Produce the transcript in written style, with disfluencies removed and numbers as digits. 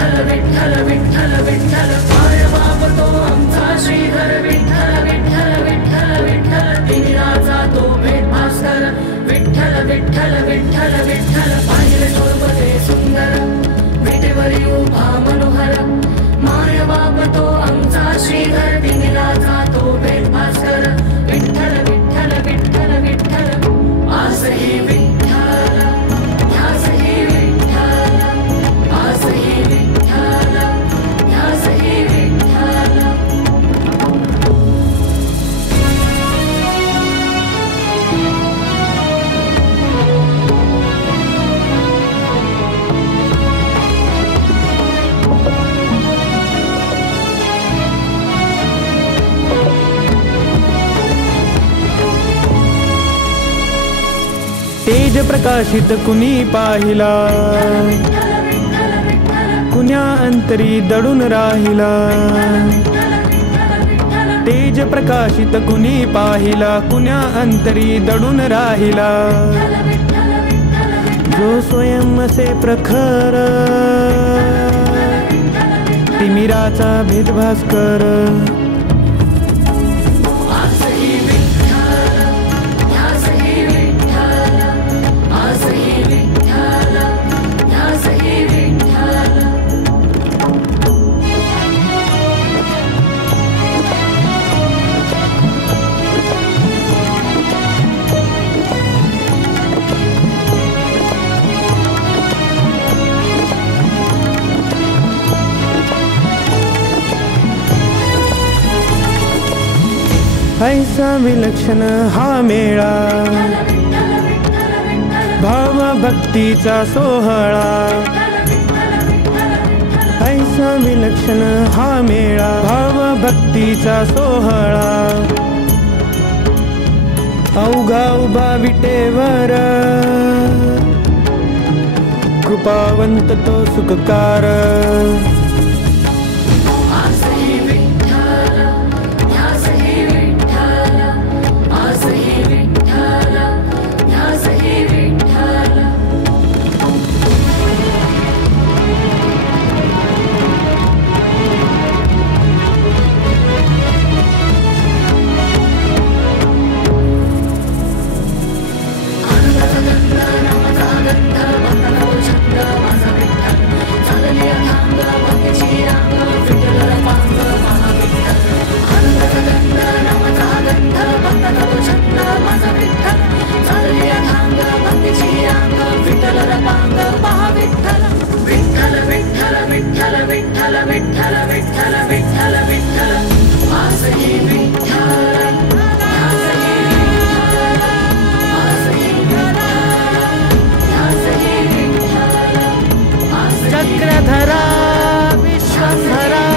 विठ्ठल विठ्ठल विठ्ठल विठ्ठल पाय बाबतो आमचा श्रीधर विठ्ठल विठ्ठल विठ्ठल विठ्ठल तिमिराचा तो भेद भास्कर विठ्ठल विठ्ठल विठ्ठल विठ्ठल पाहिले सोबते सुंदर विटेवरी उभा मनोहर माय बाबतो आमचा श्रीधर तिमिराचा तो भेद भास्कर विठ्ठल विठ्ठल विठ्ठल विठ्ठल आसही विठ्ठल ध्यासही विठ्ठल आसही विठ्ठल ध्यासही विठ्ठल तेज प्रकाशित कुणी पाहिला कुण्या अंतरी दडून राहिला तेज प्रकाशित कुणी पाहिला कुण्या अंतरी दडून राहिला जो स्वयं असे प्रखर तिमिराचा भेद भास्कर ऐसा विलक्षण हा मेळा भाव भक्तीचा सोहळा ऐसा विलक्षण हा मेळा भाव भक्तीचा सोहळा अवघा उभा विटेवर कृपावंत तो सुखकार चक्रधरा विश्वधरा